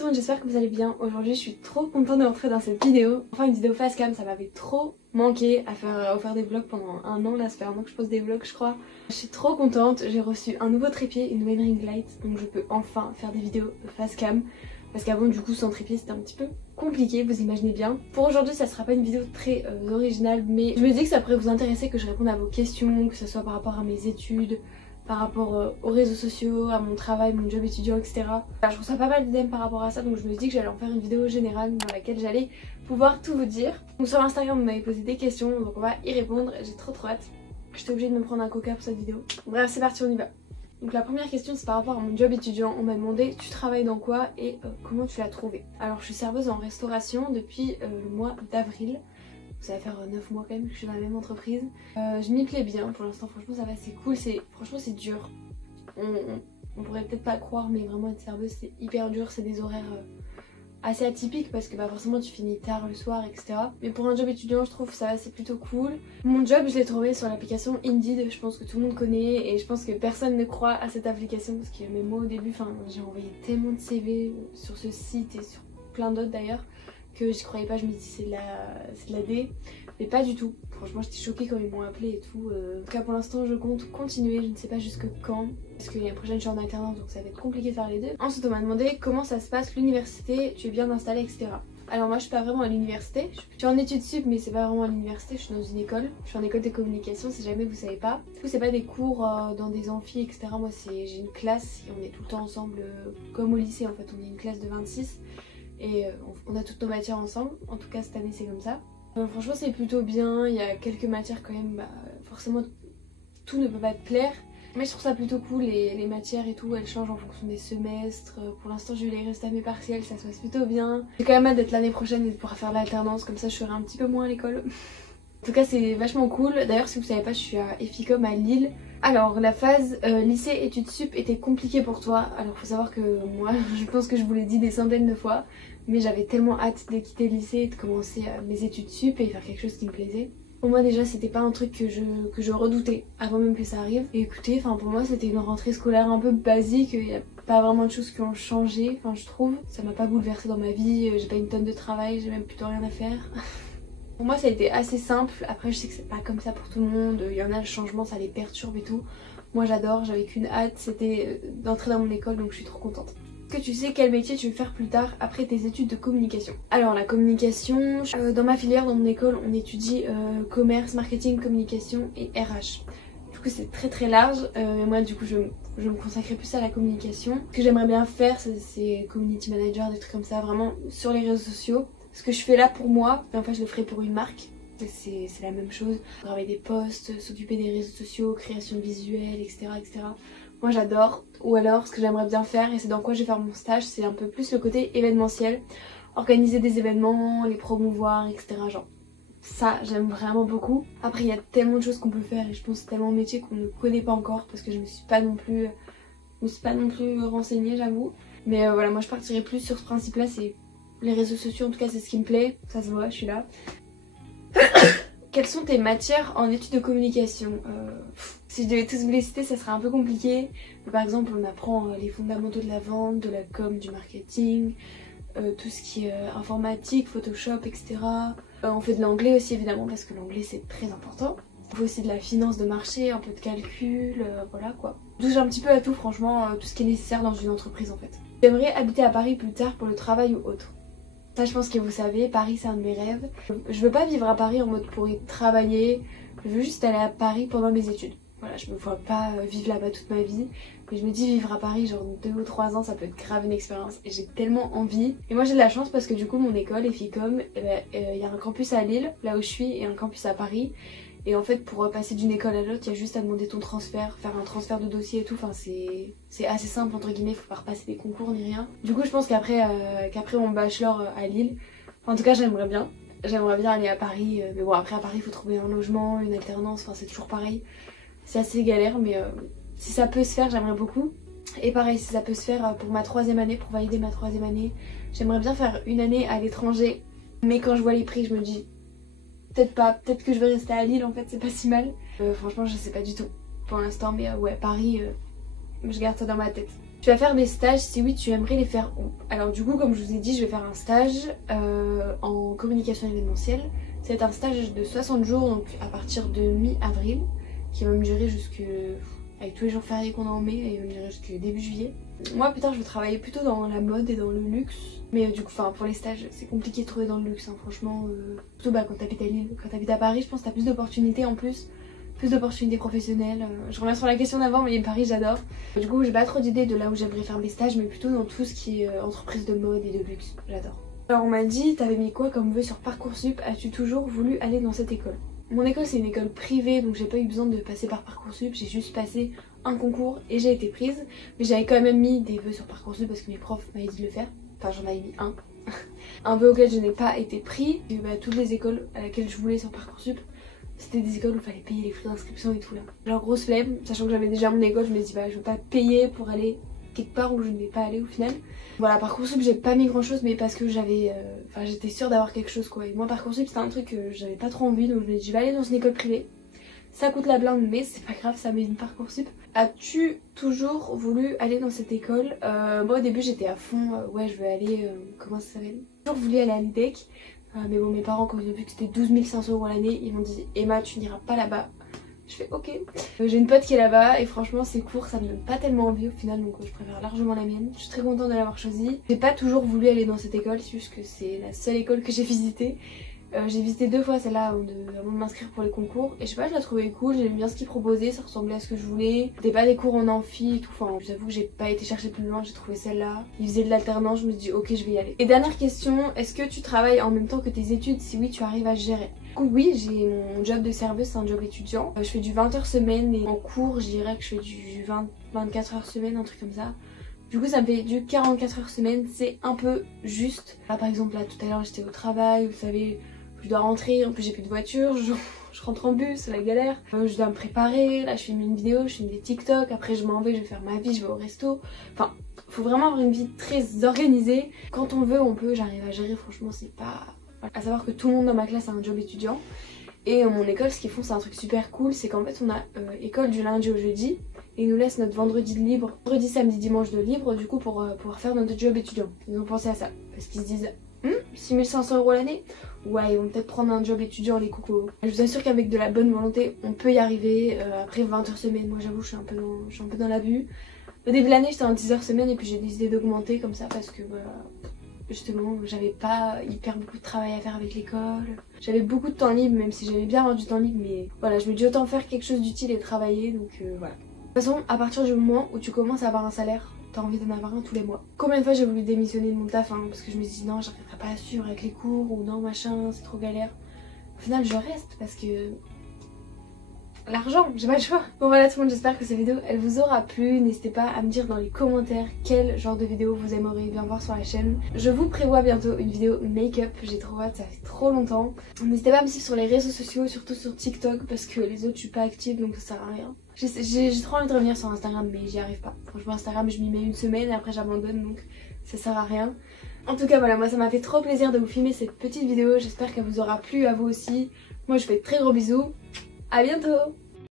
tout le monde, j'espère que vous allez bien. Aujourd'hui je suis trop contente de rentrer dans cette vidéo. Enfin une vidéo face cam, ça m'avait trop manqué à faire des vlogs pendant un an. Là ça fait un an que je pose des vlogs je crois. Je suis trop contente, j'ai reçu un nouveau trépied, une nouvelle ring light. Donc je peux enfin faire des vidéos face cam. Parce qu'avant du coup sans trépied c'était un petit peu compliqué, vous imaginez bien. Pour aujourd'hui ça sera pas une vidéo très originale, mais je me dis que ça pourrait vous intéresser que je réponde à vos questions, que ce soit par rapport à mes études, par rapport aux réseaux sociaux, à mon travail, mon job étudiant, etc. Je reçois pas mal d'IDM par rapport à ça, donc je me suis dit que j'allais en faire une vidéo générale dans laquelle j'allais pouvoir tout vous dire. Donc sur Instagram vous m'avez posé des questions, donc on va y répondre, j'ai trop hâte. J'étais obligée de me prendre un coca pour cette vidéo. Bref c'est parti, on y va. Donc la première question c'est par rapport à mon job étudiant. On m'a demandé tu travailles dans quoi et comment tu l'as trouvé. Alors je suis serveuse en restauration depuis le mois d'avril. Ça va faire 9 mois quand même que je suis dans la même entreprise. Je m'y plais bien pour l'instant, franchement ça va, c'est cool, franchement c'est dur. On pourrait peut-être pas croire mais vraiment être serveuse c'est hyper dur, c'est des horaires assez atypiques parce que bah forcément tu finis tard le soir etc. Mais pour un job étudiant je trouve que ça va, c'est plutôt cool. Mon job je l'ai trouvé sur l'application Indeed, je pense que tout le monde connaît et je pense que personne ne croit à cette application parce que même moi au début, j'ai envoyé tellement de CV sur ce site et sur plein d'autres d'ailleurs que j'y croyais pas, je me dis c'est de la D, mais pas du tout. Franchement j'étais choquée quand ils m'ont appelé et tout. En tout cas pour l'instant je compte continuer, je ne sais pas jusque quand, parce que l'année prochaine je suis en alternance donc ça va être compliqué de faire les deux. Ensuite on m'a demandé comment ça se passe l'université, tu es bien installée etc. Alors moi je suis pas vraiment à l'université, je suis en études sup mais c'est pas vraiment à l'université, je suis dans une école, je suis en école de communication si jamais vous savez pas. Du coup c'est pas des cours dans des amphis etc. Moi j'ai une classe et on est tout le temps ensemble comme au lycée en fait, on est une classe de 26. Et on a toutes nos matières ensemble, en tout cas cette année c'est comme ça. Franchement c'est plutôt bien, il y a quelques matières quand même, forcément tout ne peut pas te plaire. Mais je trouve ça plutôt cool, les matières et tout, elles changent en fonction des semestres. Pour l'instant j'ai eu les restes à mes partiels, ça se passe plutôt bien. J'ai quand même hâte d'être l'année prochaine et de pouvoir faire l'alternance, comme ça je serai un petit peu moins à l'école. En tout cas c'est vachement cool. D'ailleurs si vous savez pas je suis à Eficom à Lille. Alors la phase lycée études sup était compliquée pour toi. Alors faut savoir que moi je pense que je vous l'ai dit des centaines de fois, mais j'avais tellement hâte de quitter le lycée et de commencer mes études sup et faire quelque chose qui me plaisait. Pour moi déjà c'était pas un truc que je redoutais avant même que ça arrive. Et écoutez, pour moi c'était une rentrée scolaire un peu basique, il n'y a pas vraiment de choses qui ont changé, je trouve. Ça m'a pas bouleversée dans ma vie, j'ai pas une tonne de travail, j'ai même plutôt rien à faire. Pour moi ça a été assez simple, après je sais que c'est pas comme ça pour tout le monde, il y en a le changement ça les perturbe et tout. Moi j'adore, j'avais qu'une hâte, c'était d'entrer dans mon école donc je suis trop contente. Est-ce que tu sais quel métier tu veux faire plus tard après tes études de communication? Alors la communication, dans ma filière, dans mon école on étudie commerce, marketing, communication et RH. Du coup c'est très large, mais moi du coup je me consacrer plus à la communication. Ce que j'aimerais bien faire c'est community manager, des trucs comme ça, vraiment sur les réseaux sociaux. Ce que je fais là pour moi, mais en fait je le ferai pour une marque. C'est la même chose, travailler des posts, s'occuper des réseaux sociaux, création visuelle, etc. Moi j'adore. Ou alors ce que j'aimerais bien faire, et c'est dans quoi je vais faire mon stage, c'est un peu plus le côté événementiel. Organiser des événements, les promouvoir, etc. Genre ça j'aime vraiment beaucoup. Après il y a tellement de choses qu'on peut faire et je pense tellement de métiers qu'on ne connaît pas encore parce que je me suis pas non plus renseignée j'avoue. Mais voilà, moi je partirais plus sur ce principe là, c'est les réseaux sociaux, en tout cas c'est ce qui me plaît, ça se voit, je suis là. Quelles sont tes matières en études de communication? Si je devais tous vous les citer ça serait un peu compliqué. Mais par exemple on apprend les fondamentaux de la vente, de la com, du marketing, tout ce qui est informatique, Photoshop, etc. On fait de l'anglais aussi évidemment parce que l'anglais c'est très important. On fait aussi de la finance de marché, un peu de calcul, voilà quoi. On touche un petit peu à tout franchement, tout ce qui est nécessaire dans une entreprise en fait. J'aimerais habiter à Paris plus tard pour le travail ou autre. Ça je pense que vous savez, Paris c'est un de mes rêves. Je veux pas vivre à Paris en mode pour y travailler, je veux juste aller à Paris pendant mes études. Voilà, je me vois pas vivre là-bas toute ma vie, mais je me dis vivre à Paris genre 2 ou 3 ans ça peut être grave une expérience et j'ai tellement envie. Et moi j'ai de la chance parce que du coup mon école, Eficom, il y a un campus à Lille, là où je suis, et un campus à Paris. Et en fait pour passer d'une école à l'autre il y a juste à demander ton transfert, faire un transfert de dossier et tout, c'est assez simple entre guillemets, faut pas repasser des concours ni rien. Du coup je pense qu'après mon bachelor à Lille, en tout cas j'aimerais bien aller à Paris, mais bon après à Paris il faut trouver un logement, une alternance, c'est toujours pareil. C'est assez galère mais si ça peut se faire j'aimerais beaucoup. Et pareil si ça peut se faire pour ma 3e année, pour valider ma 3e année, j'aimerais bien faire une année à l'étranger. Mais quand je vois les prix je me dis peut-être pas, peut-être que je vais rester à Lille en fait, c'est pas si mal. Franchement je sais pas du tout pour l'instant mais ouais Paris, je garde ça dans ma tête. Tu vas faire des stages, si oui tu aimerais les faire où? Alors du coup comme je vous ai dit je vais faire un stage en communication événementielle. C'est un stage de 60 jours donc à partir de mi-avril qui va me durer jusque... avec tous les jours fériés qu'on a en mai et il va me durer jusqu'au début juillet. Moi plus tard je vais travailler plutôt dans la mode et dans le luxe. Mais du coup pour les stages c'est compliqué de trouver dans le luxe hein. Franchement plutôt quand t'habites à Lille. Quand t'habites à Paris je pense que t'as plus d'opportunités en plus. Plus d'opportunités professionnelles. Je reviens sur la question d'avant mais Paris j'adore. Du coup j'ai pas trop d'idées de là où j'aimerais faire mes stages mais plutôt dans tout ce qui est entreprise de mode et de luxe. J'adore. Alors on m'a dit t'avais mis quoi comme vœu sur Parcoursup? As-tu toujours voulu aller dans cette école? Mon école c'est une école privée donc j'ai pas eu besoin de passer par Parcoursup. J'ai juste passé un concours et j'ai été prise. Mais j'avais quand même mis des vœux sur Parcoursup parce que mes profs m'avaient dit de le faire. Enfin j'en avais mis un. Un vœu auquel je n'ai pas été pris. Et toutes les écoles à laquelle je voulais sur Parcoursup c'était des écoles où il fallait payer les frais d'inscription et tout là. Genre grosse flemme, sachant que j'avais déjà mon école, je me dis bah je veux pas payer pour aller quelque part où je ne vais pas aller au final. Voilà, Parcoursup j'ai pas mis grand chose mais parce que j'avais... Enfin j'étais sûre d'avoir quelque chose quoi. Et moi Parcoursup c'était un truc que j'avais pas trop envie donc je me dis je vais aller dans une école privée. Ça coûte la blinde mais c'est pas grave, ça met une Parcoursup. As-tu toujours voulu aller dans cette école? Moi au début j'étais à fond, ouais je veux aller... comment ça s'appelle? J'ai toujours voulu aller à l'IDEC. Mais bon mes parents quand ils ont vu que c'était 12 500 € l'année ils m'ont dit Emma tu n'iras pas là-bas. Je fais ok. J'ai une pote qui est là-bas et franchement ces cours ça me donne pas tellement envie au final donc je préfère largement la mienne. Je suis très contente de l'avoir choisie. J'ai pas toujours voulu aller dans cette école, c'est juste que c'est la seule école que j'ai visitée. J'ai visité 2 fois celle-là avant de m'inscrire pour les concours et je sais pas je la trouvais cool, j'aimais bien ce qu'ils proposaient, ça ressemblait à ce que je voulais. C'était pas des cours en amphi et tout, enfin j'avoue que j'ai pas été chercher plus loin, j'ai trouvé celle-là. Ils faisaient de l'alternance, je me suis dit ok je vais y aller. Et dernière question, est-ce que tu travailles en même temps que tes études? Si oui tu arrives à gérer? Du coup oui j'ai mon job de serveuse, c'est un job étudiant. Je fais du 20 heures semaine et en cours je dirais que je fais du 24 heures semaine, un truc comme ça. Du coup ça me fait du 44 heures semaine, c'est un peu juste. Là par exemple là tout à l'heure j'étais au travail, vous savez... Je dois rentrer, en plus j'ai plus de voiture, je rentre en bus, c'est la galère. Je dois me préparer, là je filme une vidéo, je filme des TikTok, après je m'en vais, je vais faire ma vie, je vais au resto. Enfin, faut vraiment avoir une vie très organisée. Quand on veut, on peut, j'arrive à gérer, franchement c'est pas... À savoir que tout le monde dans ma classe a un job étudiant. Et mon école, ce qu'ils font c'est un truc super cool, c'est qu'en fait on a école du lundi au jeudi. Et ils nous laissent notre vendredi de libre, vendredi, samedi, dimanche de libre du coup pour pouvoir faire notre job étudiant. Ils ont pensé à ça, parce qu'ils se disent... 6 500 € l'année? Ouais, ils vont peut-être prendre un job étudiant les cocos. Je vous assure qu'avec de la bonne volonté, on peut y arriver. Après 20 heures semaine, moi j'avoue je suis un peu dans l'abus. Au début de l'année j'étais en 10 heures semaine et puis j'ai décidé d'augmenter comme ça parce que justement j'avais pas hyper beaucoup de travail à faire avec l'école. J'avais beaucoup de temps libre même si j'aimais bien avoir du temps libre mais voilà je me dis autant faire quelque chose d'utile et travailler donc voilà. De toute façon à partir du moment où tu commences à avoir un salaire, t'as envie d'en avoir un tous les mois. Combien de fois j'ai voulu démissionner de mon taf hein, parce que je me dis non j'arriverai pas à suivre avec les cours ou non machin c'est trop galère. Au final je reste parce que l'argent, j'ai pas le choix. Bon voilà tout le monde, j'espère que cette vidéo elle vous aura plu. N'hésitez pas à me dire dans les commentaires quel genre de vidéo vous aimeriez bien voir sur la chaîne. Je vous prévois bientôt une vidéo make-up, j'ai trop hâte, ça fait trop longtemps. N'hésitez pas à me suivre sur les réseaux sociaux, surtout sur TikTok parce que les autres je suis pas active donc ça sert à rien. J'ai trop envie de revenir sur Instagram mais j'y arrive pas. Franchement Instagram je m'y mets une semaine et après j'abandonne donc ça sert à rien. En tout cas voilà, moi ça m'a fait trop plaisir de vous filmer cette petite vidéo, j'espère qu'elle vous aura plu à vous aussi. Moi je vous fais de très gros bisous, à bientôt.